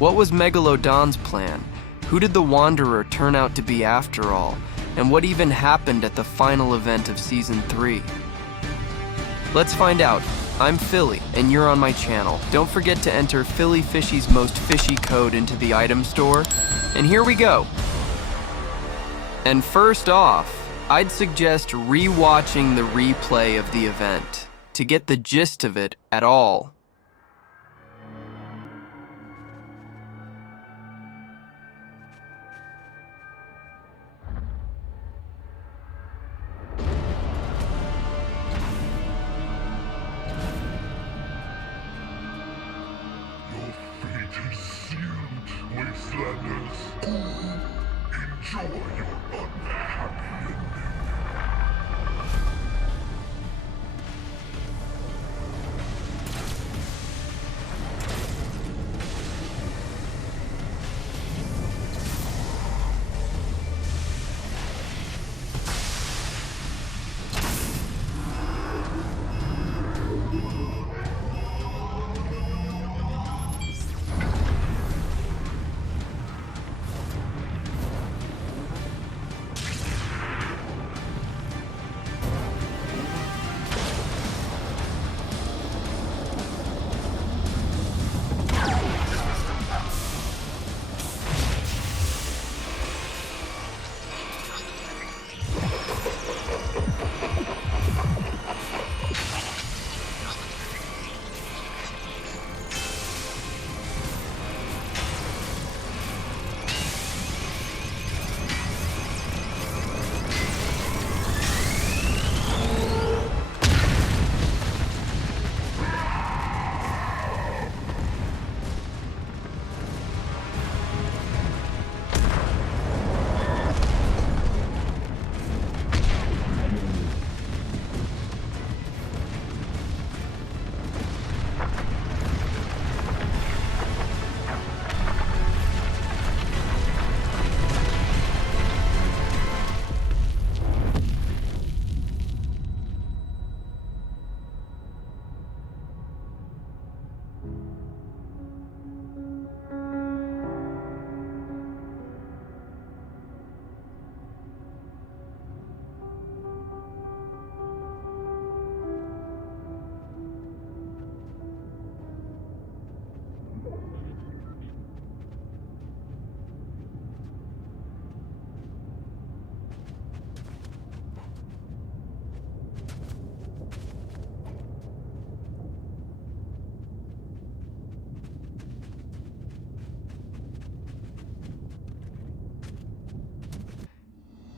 What was Megalodon's plan? Who did the Wanderer turn out to be after all? And what even happened at the final event of Season 3? Let's find out. I'm Philly, and you're on my channel. Don't forget to enter FillyFishy's most fishy code into the item store. And here we go. And first off, I'd suggest re-watching the replay of the event to get the gist of it at all. Wastelanders, enjoy your unhappy ending.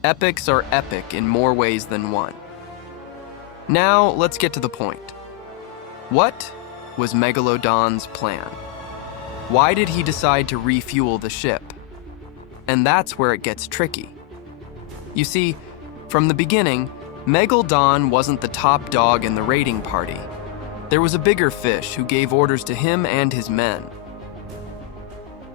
Epics are epic in more ways than one. Now, let's get to the point. What was Megalodon's plan? Why did he decide to refuel the ship? And that's where it gets tricky. You see, from the beginning, Megalodon wasn't the top dog in the raiding party. There was a bigger fish who gave orders to him and his men.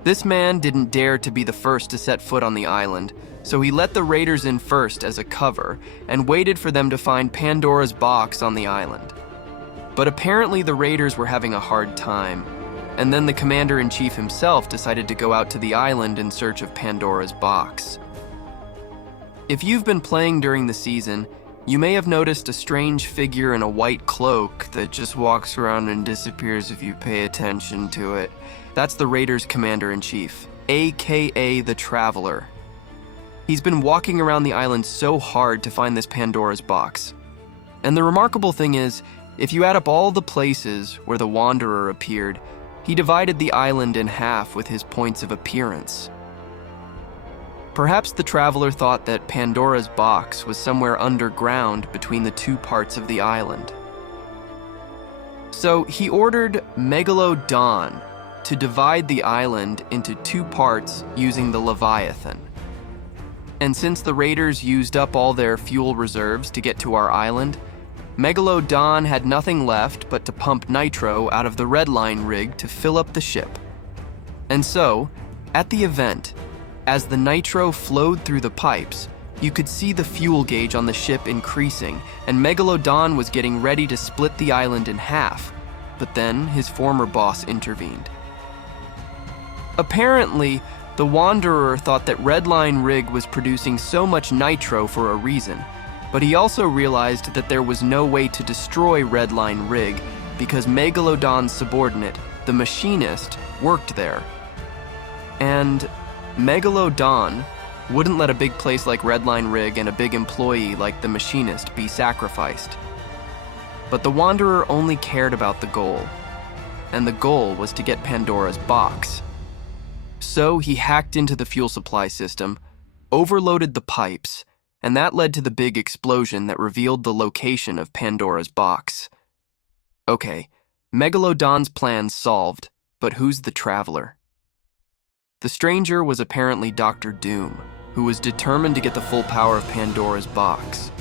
This man didn't dare to be the first to set foot on the island, so he let the raiders in first as a cover and waited for them to find Pandora's box on the island. But apparently the raiders were having a hard time, and then the commander-in-chief himself decided to go out to the island in search of Pandora's box. If you've been playing during the season, you may have noticed a strange figure in a white cloak that just walks around and disappears if you pay attention to it. That's the raiders' commander-in-chief, aka the Traveler. He's been walking around the island so hard to find this Pandora's box. And the remarkable thing is, if you add up all the places where the Wanderer appeared, he divided the island in half with his points of appearance. Perhaps the Traveler thought that Pandora's box was somewhere underground between the two parts of the island. So he ordered Megalodon to divide the island into two parts using the Leviathan. And since the raiders used up all their fuel reserves to get to our island, Megalodon had nothing left but to pump nitro out of the Redline rig to fill up the ship. And so, at the event, as the nitro flowed through the pipes, you could see the fuel gauge on the ship increasing, and Megalodon was getting ready to split the island in half, but then his former boss intervened. Apparently, the Wanderer thought that Redline rig was producing so much nitro for a reason, but he also realized that there was no way to destroy Redline rig because Megalodon's subordinate, the Machinist, worked there. And Megalodon wouldn't let a big place like Redline rig and a big employee like the Machinist be sacrificed. But the Wanderer only cared about the goal, and the goal was to get Pandora's box. So he hacked into the fuel supply system, overloaded the pipes, and that led to the big explosion that revealed the location of Pandora's box. Okay, Megalodon's plan's solved, but who's the traveler? The stranger was apparently Dr. Doom, who was determined to get the full power of Pandora's box.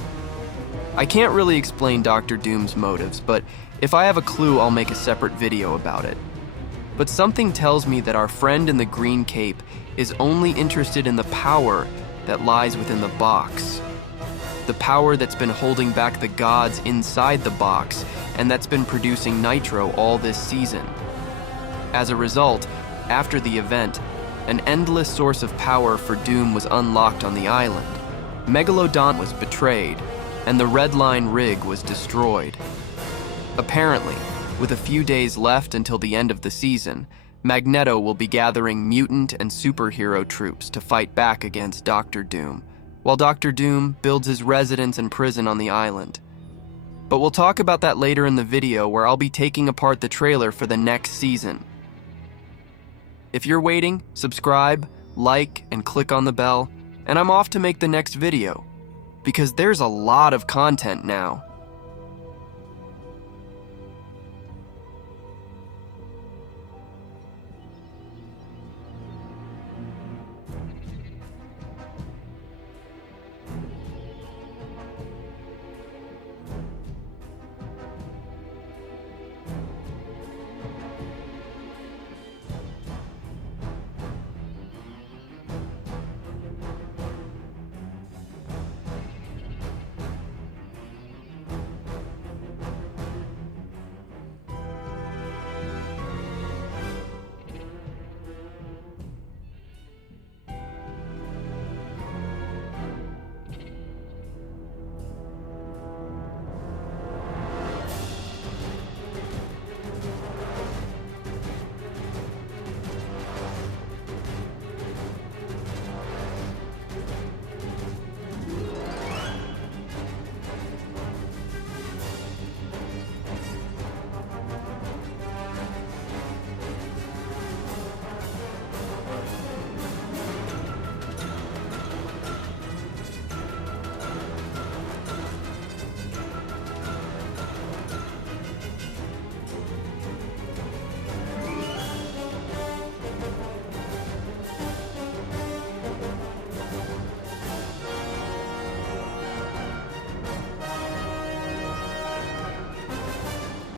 I can't really explain Dr. Doom's motives, but if I have a clue, I'll make a separate video about it. But something tells me that our friend in the green cape is only interested in the power that lies within the box. The power that's been holding back the gods inside the box and that's been producing nitro all this season. As a result, after the event, an endless source of power for Doom was unlocked on the island. Megalodon was betrayed, and the Redline rig was destroyed. Apparently, with a few days left until the end of the season, Magneto will be gathering mutant and superhero troops to fight back against Dr. Doom, while Dr. Doom builds his residence and prison on the island. But we'll talk about that later in the video, where I'll be taking apart the trailer for the next season. If you're waiting, subscribe, like, and click on the bell, and I'm off to make the next video, because there's a lot of content now.